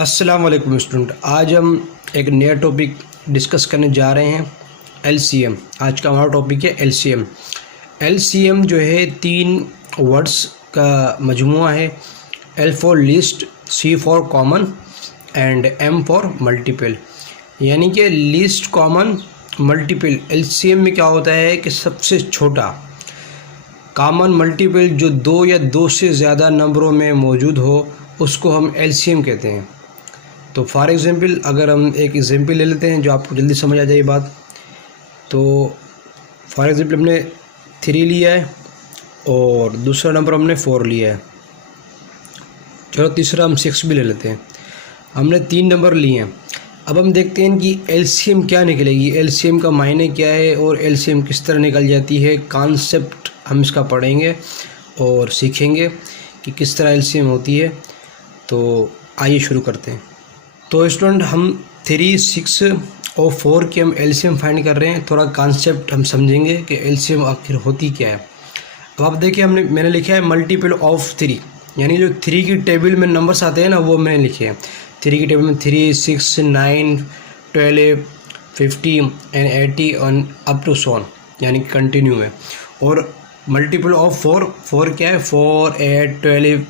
अस्सलाम वालेकुम स्टूडेंट। आज हम एक नया टॉपिक डिस्कस करने जा रहे हैं, एलसीएम। आज का हमारा टॉपिक है एलसीएम। एलसीएम जो है तीन वर्ड्स का मजमूआ है। L for least, C for common and M for multiple. यानी कि लीस्ट, कॉमन, मल्टीपल। एलसीएम में क्या होता है कि सबसे छोटा कॉमन मल्टीपल जो दो या दो से ज़्यादा नंबरों में मौजूद हो उसको हम एलसीएम कहते हैं। तो फॉर एग्ज़ाम्पल अगर हम एक एग्जांपल ले लेते हैं जो आपको जल्दी समझ आ जाए बात। तो फॉर एग्ज़ाम्पल हमने 3 लिया है और दूसरा नंबर हमने 4 लिया है। चलो तीसरा हम 6 भी ले लेते हैं। हमने 3 नंबर लिए हैं। अब हम देखते हैं कि एलसीएम क्या निकलेगी, एलसीएम का मायने क्या है और एलसीएम किस तरह निकल जाती है। कॉन्सेप्ट हम इसका पढ़ेंगे और सीखेंगे कि किस तरह एलसीएम होती है। तो आइए शुरू करते हैं। तो स्टूडेंट हम 3, 6 और 4 के हम एलसीएम फाइंड कर रहे हैं। थोड़ा कॉन्सेप्ट हम समझेंगे कि एलसीएम आखिर होती क्या है। अब आप देखिए मैंने लिखा है मल्टीपल ऑफ 3, यानी जो 3 की टेबल में नंबर्स आते हैं ना वो मैंने लिखे हैं। 3 की टेबल में 3, 6, 9, 12, 50 एंड 80 और अप टू सो ऑन, यानी कंटिन्यू है। और मल्टीपल ऑफ 4 क्या है, 4, 8, 12,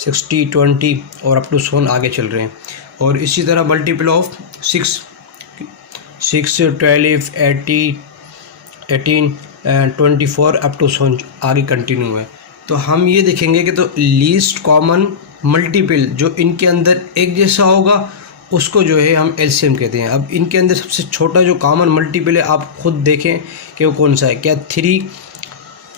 60, 20 और अप टू सो ऑन आगे चल रहे हैं। और इसी तरह multiple of 6, 12, 80, 18 and 24 up to so on आगे कंटिन्यू है। तो हम ये देखेंगे कि तो लीस्ट कॉमन मल्टीपल जो इनके अंदर एक जैसा होगा उसको जो है हम एलसीएम कहते हैं। अब इनके अंदर सबसे छोटा जो कॉमन मल्टीपल है आप खुद देखें कि वो कौन सा है। क्या 3,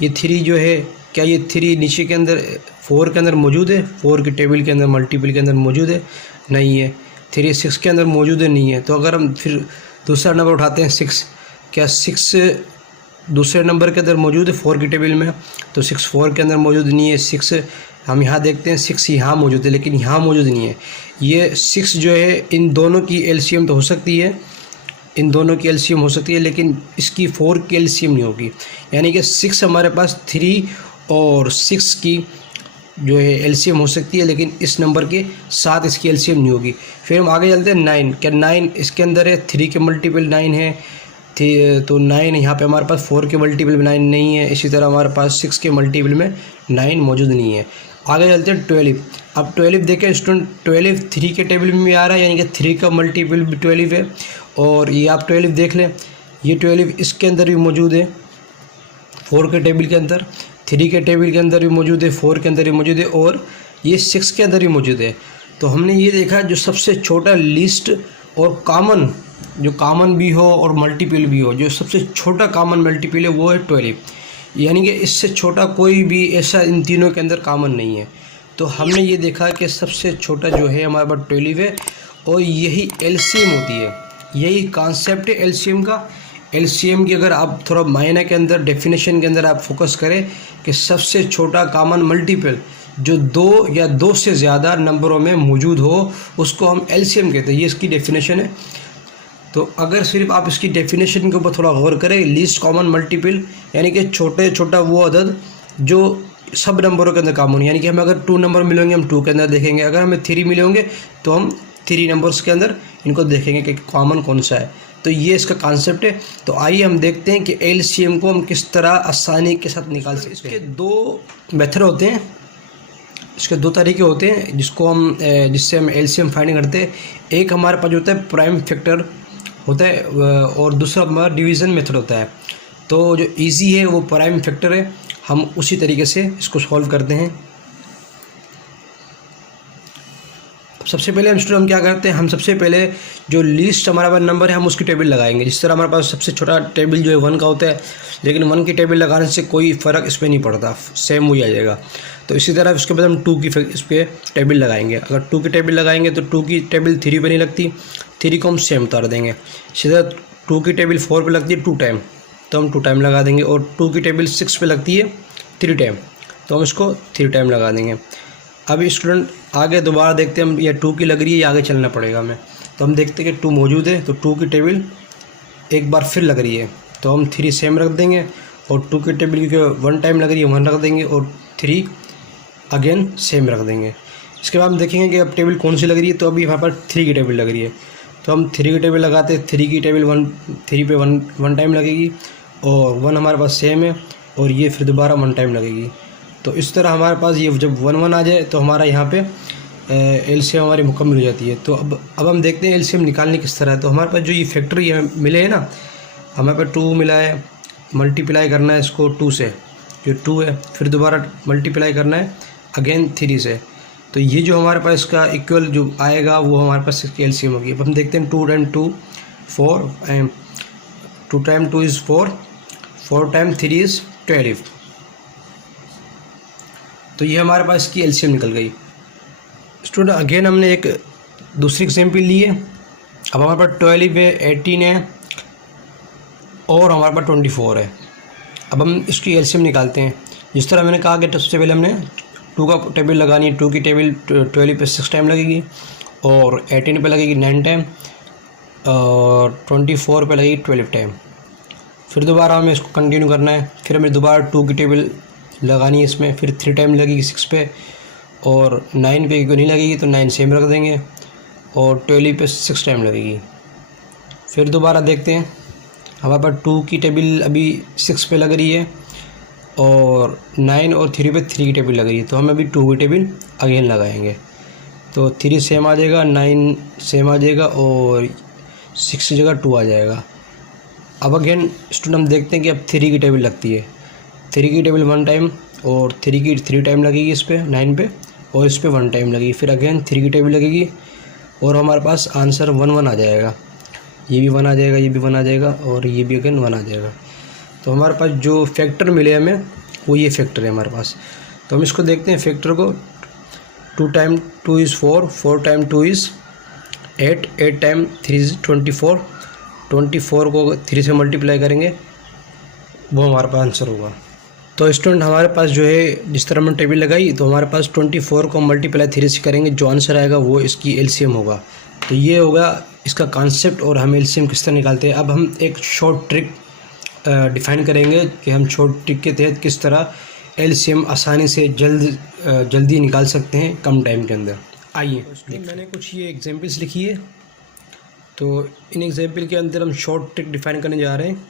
ये 3 जो है, क्या ये 3 नीचे के अंदर 4 के अंदर मौजूद है? 4 की टेबल के अंदर मल्टीपल के अंदर मौजूद है? नहीं है। 3 6 के अंदर मौजूद है? नहीं है। तो अगर हम फिर दूसरा नंबर उठाते हैं 6, क्या 6 दूसरे नंबर के अंदर मौजूद है 4 की टेबल में? तो 6 4 के अंदर मौजूद नहीं है। 6 हम यहाँ देखते हैं 6 यहाँ मौजूद है लेकिन यहाँ मौजूद नहीं है। ये 6 जो है इन दोनों की एलसीएम तो हो सकती है, इन दोनों की एलसीएम हो सकती है, लेकिन इसकी 4 की एलसीएम नहीं होगी। यानी कि 6 हमारे पास 3 और 6 की जो है एलसीएम हो सकती है, लेकिन इस नंबर के साथ इसकी एलसीएम नहीं होगी। फिर हम आगे चलते हैं 9। क्या 9 इसके अंदर है? 3 के मल्टीपल 9 है, तो 9 यहाँ पे हमारे पास 4 के मल्टीपल में 9 नहीं है। इसी तरह हमारे पास 6 के मल्टीपल में 9 मौजूद नहीं है। आगे चलते हैं 12। अब 12 देखें स्टूडेंट, 12 3 के टेबल में भी आ रहा है, यानी कि 3 का मल्टीपल भी 12 है। और ये आप 12 देख लें, ये 12 इसके अंदर भी मौजूद है 4 के टेबल के अंदर, 3 के टेबल के अंदर भी मौजूद है, 4 के अंदर भी मौजूद है और ये 6 के अंदर भी मौजूद है। तो हमने ये देखा जो सबसे छोटा लिस्ट और कॉमन, जो कॉमन भी हो और मल्टीपल भी हो, जो सबसे छोटा कॉमन मल्टीपल है वो है 12। यानी कि इससे छोटा कोई भी ऐसा इन तीनों के अंदर कॉमन नहीं है। तो हमने ये देखा कि सबसे छोटा जो है हमारे पास 12 है और यही एलसीएम होती है। यही कॉन्सेप्ट है एलसीएम का। एलसीएम की अगर आप थोड़ा मायने के अंदर, डेफिनेशन के अंदर आप फोकस करें कि सबसे छोटा कॉमन मल्टीपल जो 2 या 2 से ज़्यादा नंबरों में मौजूद हो उसको हम एलसीएम कहते हैं। ये इसकी डेफिनेशन है। तो अगर सिर्फ आप इसकी डेफिनेशन के ऊपर थोड़ा गौर करें, लीस्ट कॉमन मल्टीपल यानी कि छोटा वो अदद जो सब नंबरों के अंदर कॉमन, यानी कि हमें अगर 2 नंबर मिलेंगे हम 2 के अंदर देखेंगे, अगर हमें 3 मिले होंगे तो हम 3 नंबर्स के अंदर इनको देखेंगे कि कॉमन कौन सा है। तो ये इसका कॉन्सेप्ट है। तो आइए हम देखते हैं कि एलसीएम को हम किस तरह आसानी के साथ निकाल सकते हैं। इसके 2 मेथड होते हैं, इसके 2 तरीके होते हैं जिससे हम एलसीएम फाइंड करते हैं। एक हमारे पास होता है प्राइम फैक्टर होता है और दूसरा हमारा डिवीज़न मेथड होता है। तो जो इजी है वो प्राइम फैक्टर है, हम उसी तरीके से इसको सॉल्व करते हैं। सबसे पहले हम क्या करते हैं, हम सबसे पहले जो लीस्ट हमारा पास नंबर है हम उसकी टेबल लगाएंगे। जिस तरह हमारे पास सबसे छोटा टेबल जो है 1 का होता है, लेकिन 1 की टेबल लगाने से कोई फ़र्क इस पर नहीं पड़ता, सेम वही आ जाएगा। तो इसी तरह उसके बाद हम 2 की इस पर टेबल लगाएंगे। अगर 2 की टेबल लगाएंगे तो 2 की टेबल 3 पे नहीं लगती, 3 को हम सेम उतार देंगे। सीधा 2 की टेबल 4 पे लगती है 2 टाइम, तो हम 2 टाइम लगा देंगे। और 2 की टेबल 6 पे लगती है 3 टाइम, तो हम इसको 3 टाइम लगा देंगे। अभी स्टूडेंट आगे दोबारा देखते हैं हम, ये 2 की लग रही है, ये आगे चलना पड़ेगा हमें। तो हम देखते हैं कि 2 मौजूद है, तो 2 की टेबल एक बार फिर लग रही है तो हम 3 सेम रख देंगे। और 2 की टेबल क्योंकि 1 टाइम लग रही है 1 रख देंगे और 3 अगेन सेम रख देंगे। इसके बाद हम देखेंगे कि अब टेबल कौन सी लग रही है। तो अभी हमारे पास 3 की टेबल लग रही है, तो हम 3 की टेबल लगाते हैं। 3 की टेबल 3 पे वन टाइम लगेगी और 1 हमारे पास सेम है, और ये फिर दोबारा 1 टाइम लगेगी। तो इस तरह हमारे पास ये जब 1 1 आ जाए तो हमारा यहाँ पे एलसीएम हमारी मुकम्मल हो जाती है। तो अब हम देखते हैं एलसीएम निकालने किस तरह है। तो हमारे पास जो ये फैक्टर ये मिले हैं ना, हमारे पास 2 मिला है, मल्टीप्लाई करना है इसको 2 से, जो 2 है, फिर दोबारा मल्टीप्लाई करना है अगेन 3 से। तो ये जो हमारे पास इसका इक्वल जो आएगा वो हमारे पास इसकी एलसीएम होगी। अब हम देखते हैं 2 time 2 4, 2 time 2 is 4, 4 time 3 is 12। तो ये हमारे पास इसकी एलसीएम निकल गई। स्टूडेंट अगेन हमने एक दूसरी एग्जाम्पल ली है। अब हमारे पास 12 है, 18 है और हमारे पास 24 है। अब हम इसकी एलसीएम निकालते हैं। जिस तरह मैंने कहा कि सबसे पहले हमने 2 का टेबल लगानी है। 2 की टेबल 12 पे 6 टाइम लगेगी और 18 पे लगेगी 9 टाइम और 24 पे लगेगी 12 टाइम। फिर दोबारा हमें इसको कंटिन्यू करना है। फिर हमें दोबारा 2 की टेबल लगानी है इसमें, फिर 3 टाइम लगेगी 6 पे और 9 पे क्यों नहीं लगेगी तो 9 सेम रख देंगे और 12 पे 6 टाइम लगेगी। फिर दोबारा देखते हैं, हमारे पास 2 की टेबल अभी 6 पे लग रही है और 9 और 3 पे 3 की टेबल लग रही है। तो हम अभी 2 की टेबल अगेन लगाएंगे। तो 3 सेम आ जाएगा, 9 सेम आ जाएगा और 6 की जगह 2 आ जाएगा। अब अगेन स्टूडेंट हम देखते हैं कि अब 3 की टेबल लगती है। 3 की टेबल 1 टाइम और 3 की 3 टाइम लगेगी इस पर 9 पे और इस पर 1 टाइम लगेगी। फिर अगेन 3 की टेबल लगेगी और हमारे पास आंसर 1 1 आ जाएगा। ये भी 1 आ जाएगा, ये भी 1 आ जाएगा और ये भी अगेन 1 आ जाएगा। तो हमारे पास जो फैक्टर मिले हमें वो ये फैक्टर है हमारे पास। तो हम इसको देखते हैं फैक्टर को। 2 time 2 is 4, 4 time 2 is 8, 8 time 3 is 24, 24 को 3 से मल्टीप्लाई करेंगे वो हमारे पास आंसर होगा। तो स्टूडेंट हमारे पास जो है जिस तरह हमने टेबल लगाई तो हमारे पास 24 को मल्टीप्लाई 3 से करेंगे, जो आंसर आएगा वो इसकी एलसीएम होगा। तो ये होगा इसका कॉन्सेप्ट और हम एलसीएम किस तरह निकालते हैं। अब हम एक शॉर्ट ट्रिक डिफ़ाइन करेंगे कि हम शॉर्ट ट्रिक के तहत किस तरह एलसीएम आसानी से जल्दी निकाल सकते हैं कम टाइम के अंदर। आइए मैंने कुछ ये एग्जांपल्स लिखी है। तो इन एग्जांपल के अंदर हम शॉर्ट ट्रिक डिफ़ाइन करने जा रहे हैं,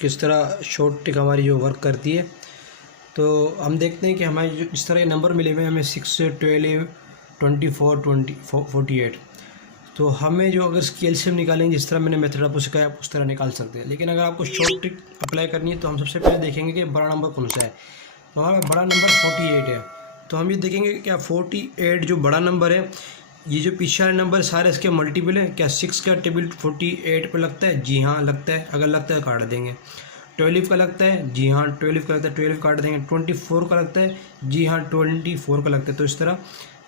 किस तरह शॉर्ट ट्रिक हमारी जो वर्क करती है। तो हम देखते हैं कि हमारे जो इस तरह के नंबर मिले हुए हैं हमें 6, 12, 24, 48। तो हमें जो अगर इसकी एलसीएम निकालेंगे जिस तरह मैंने मेथड आपको सिखाया आप उस तरह निकाल सकते हैं। लेकिन अगर आपको शॉर्ट ट्रिक अप्लाई करनी है तो हम सबसे पहले देखेंगे कि बड़ा नंबर कौन सा है। तो हमारा बड़ा नंबर 48 है। तो हम ये देखेंगे कि क्या 48 जो बड़ा नंबर है, ये जो पीछे वाले नंबर सारे इसके मल्टीपल है। क्या 6 का टेबल 48 पे लगता है? जी हाँ लगता है। अगर लगता है काट देंगे। 12 का लगता है? जी हाँ 12 का लगता है, 12 काट देंगे। 24 का लगता है? जी हाँ 24 का लगता है। तो इस तरह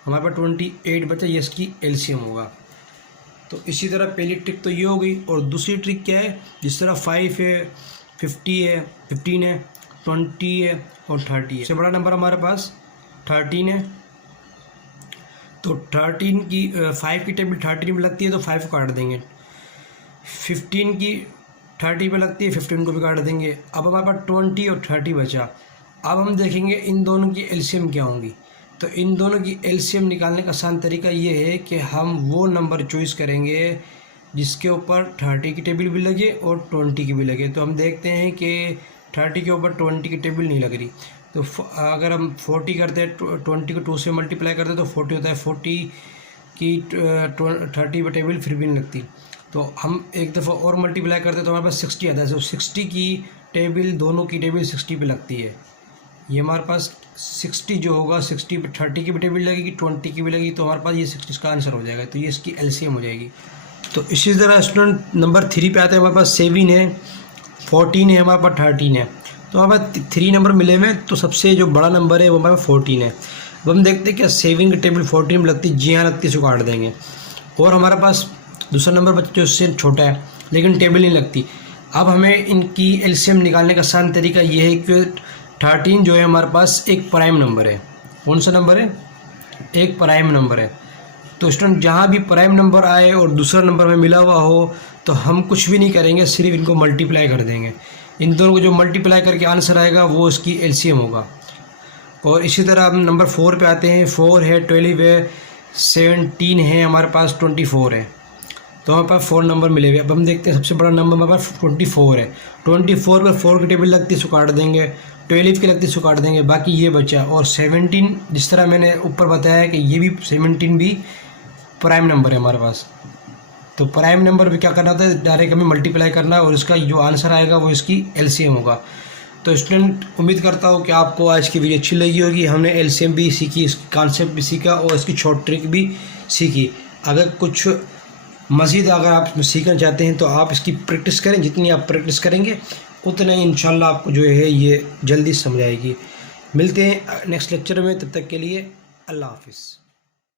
हमारे पास 28 बचा, ये इसकी एलसीएम होगा। तो इसी तरह पहली ट्रिक तो ये हो गई। और दूसरी ट्रिक क्या है, जिस तरह 5 है, 50 है, 15 है, 20 है और 30 है। सबसे बड़ा नंबर हमारे पास 13 है। तो 13 की 5 की टेबल 13 में लगती है तो 5 को काट देंगे। 15 की 30 पे लगती है, 15 को भी काट देंगे। अब हमारे पास 20 और 30 बचा। अब हम देखेंगे इन दोनों की एलसीएम क्या होंगी। तो इन दोनों की एलसीएम निकालने का आसान तरीका ये है कि हम वो नंबर चॉइस करेंगे जिसके ऊपर 30 की टेबल भी लगे और 20 की भी लगे। तो हम देखते हैं कि 30 के ऊपर 20 की टेबल नहीं लग रही। तो अगर हम 40 करते हैं, 20 को 2 से मल्टीप्लाई करते हैं तो 40 होता है। 40 की 30 पे टेबल फिर भी नहीं लगती। तो हम एक दफ़ा और मल्टीप्लाई करते हैं तो हमारे पास 60 आता है। तो 60 की टेबल, दोनों की टेबल 60 पे लगती है। ये हमारे पास 60 जो होगा 60 पे 30 की भी टेबल लगेगी, 20 की भी लगेगी। तो हमारे पास ये 60 का आंसर हो जाएगा। तो ये इसकी एलसीएम हो जाएगी। तो इसी तरह स्टूडेंट नंबर 3 पे आते हैं। हमारे पास 7 है, 14 है, हमारे पास 13 है। तो हमारे पास 3 नंबर मिले हुए हैं। तो सबसे जो बड़ा नंबर है वो हमारे पास 14 है। अब हम देखते हैं क्या 7 की टेबल 14 में लगती है? जी हाँ लगती है, इसको काट देंगे। और हमारे पास दूसरा नंबर बच्चा जो उससे छोटा है लेकिन टेबल नहीं लगती। अब हमें इनकी एलसीएम निकालने का आसान तरीका ये है कि 13 जो है हमारे पास एक प्राइम नंबर है। कौन सा नंबर है? एक प्राइम नंबर है। तो स्टूडेंट जहाँ भी प्राइम नंबर आए और दूसरा नंबर में मिला हुआ हो तो हम कुछ भी नहीं करेंगे, सिर्फ इनको मल्टीप्लाई कर देंगे। इन दोनों को जो मल्टीप्लाई करके आंसर आएगा वो इसकी एलसीएम होगा। और इसी तरह हम नंबर 4 पे आते हैं। 4 है, 12 है, 17 है, हमारे पास 24 है। तो हमारे पास 4 नंबर मिले हुए। अब हम देखते हैं सबसे बड़ा नंबर हमारे पास 24 है। 24 पर 4 की टेबल लगती है, इसको काट देंगे। 12 की लगती है, इसको काट देंगे। बाकी ये बचा। और 17, जिस तरह मैंने ऊपर बताया कि ये भी 17 भी प्राइम नंबर है हमारे पास। तो प्राइम नंबर भी क्या करना होता है, डायरेक्ट हमें मल्टीप्लाई करना है और इसका जो आंसर आएगा वो इसकी एलसीएम होगा। तो स्टूडेंट, उम्मीद करता हूँ कि आपको आज की वीडियो अच्छी लगी होगी। हमने एलसीएम भी सीखी, इसकी कॉन्सेप्ट भी सीखा और इसकी शॉर्ट ट्रिक भी सीखी। अगर कुछ मज़ीद अगर आप सीखना चाहते हैं तो आप इसकी प्रैक्टिस करें। जितनी आप प्रैक्टिस करेंगे उतना ही इंशाल्लाह आपको जो है ये जल्दी समझ आएगी। मिलते हैं नेक्स्ट लेक्चर में, तब तक के लिए अल्लाह हाफिज़।